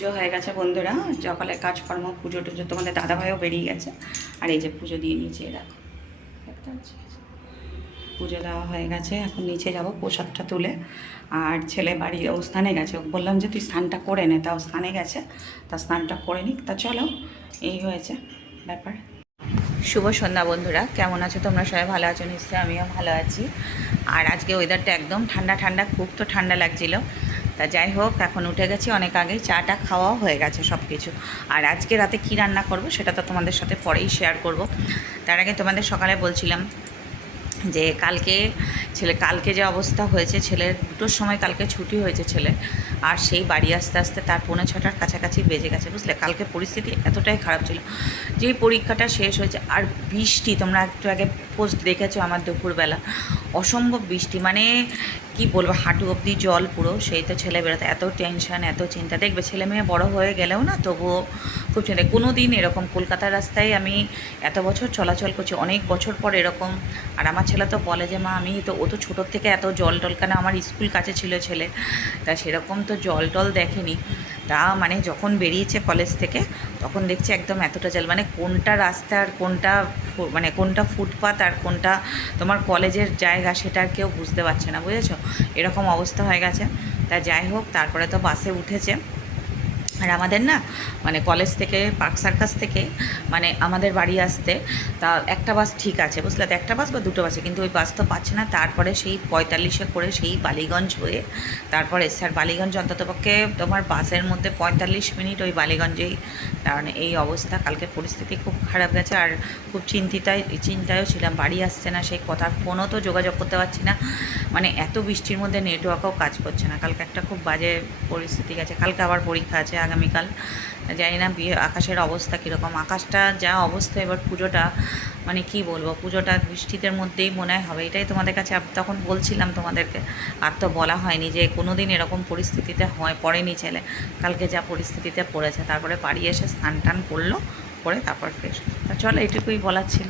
পুজো হয়ে গেছে বন্ধুরা, সকালে কাজকর্ম পুজো টুজো তোমাদের দাদাভাইও বেরিয়ে গেছে। আর এই যে পুজো দিয়ে নিচে দেখো, দেখতে পাচ্ছি পুজো দেওয়া হয়ে গেছে। এখন নিচে যাব প্রসাদটা তুলে। আর ছেলে বাড়ির ও স্নানে গেছে, বললাম যে তুই স্নানটা করে নে, তাও স্নানে গেছে, তা স্নানটা করে নিক। তা চলো, এই হয়েছে ব্যাপার। শুভ সন্ধ্যা বন্ধুরা, কেমন আছো তোমরা? সবাই ভালো আছো নিশ্চয়ই, আমিও ভালো আছি। আর আজকে ওয়েদারটা একদম ঠান্ডা ঠান্ডা, খুব তো ঠান্ডা লাগছিল। তা যাই হোক, এখন উঠে গেছি অনেক আগেই, চাটা খাওয়াও হয়ে গেছে সব কিছু। আর আজকে রাতে কি রান্না করব সেটা তো তোমাদের সাথে পরেই শেয়ার করব। তার আগে তোমাদের সকালে বলছিলাম যে কালকে যে অবস্থা হয়েছে, ছেলের 2টোর সময় কালকে ছুটি হয়েছে ছেলে, আর সেই বাড়ি আসতে আসতে তার 5:45 কাছাকাছি বেজে গেছে, বুঝলে। কালকে পরিস্থিতি এতটাই খারাপ ছিল, যেই পরীক্ষাটা শেষ হয়েছে আর বৃষ্টি, তোমরা একটু আগে পোস্ট দেখেছো আমার দুপুরবেলা, অসম্ভব বৃষ্টি, মানে কি বলবো, হাঁটু অবধি জল পুরো। সেই তো ছেলে বেরোতে এত টেনশন, এত চিন্তা। দেখবে ছেলে মেয়ে বড় হয়ে গেলেও না, তবুও খুব চিন্তা। কোনো দিন এরকম কলকাতার রাস্তায় আমি এত বছর চলাচল করছি, অনেক বছর পর এরকম। আর আমার ছেলে তো বলে যে মা, ও তো ছোটোর থেকে এত জল টল, কেন আমার স্কুল কাছে ছিল ছেলে, তা সেরকম তো জল টল দেখেনি। তা মানে যখন বেরিয়েছে কলেজ থেকে, তখন দেখছি একদম এতটা জল, মানে কোনটা রাস্তা আর কোনটা ফুটপাত আর কোনটা তোমার কলেজের জায়গা, সেটা আর কেউ বুঝতে পারছে না, বুঝেছো। এরকম অবস্থা হয়ে গেছে। তা যাই হোক, তারপরে তো বাসে উঠেছে। আর আমাদের না, মানে কলেজ থেকে পার্ক সার্কাস থেকে মানে আমাদের বাড়ি আসতে তা একটা বাস ঠিক আছে, বুঝলে, তো একটা বাস বা 2টো বাসে, কিন্তু ওই বাস তো পাচ্ছে না। তারপরে সেই 45-এ করে সেই বালিগঞ্জ হয়ে তারপর এসছে। আর বালিগঞ্জ অন্ততপক্ষে তোমার বাসের মধ্যে 45 মিনিট ওই বালিগঞ্জেই। কারণ এই অবস্থা, কালকে পরিস্থিতি খুব খারাপ গেছে। আর খুব চিন্তায়ও ছিলাম, বাড়ি আসছে না সেই কথা, ফোনও তো যোগাযোগ করতে পারছি না, মানে এত বৃষ্টির মধ্যে নেটওয়ার্কও কাজ করছে না। কালকে একটা খুব বাজে পরিস্থিতি গেছে। কালকে আবার পরীক্ষা আছে আগামীকাল, জানি না আকাশের অবস্থা কীরকম। আকাশটা যা অবস্থা, এবার পুজোটা মানে কি বলবো, পুজোটা বৃষ্টিদের মধ্যেই মনে হয় হবে, এটাই তোমাদের কাছে তখন বলছিলাম তোমাদেরকে। আর তো বলা হয়নি যে কোনো দিন এরকম পরিস্থিতিতে পড়েনি ছেলে, কালকে যা পরিস্থিতিতে পড়েছে। তারপরে বাড়ি এসে স্নান টান করলো, করে তারপর ফ্রেশ। তা চলো, এটুকুই বলার ছিল।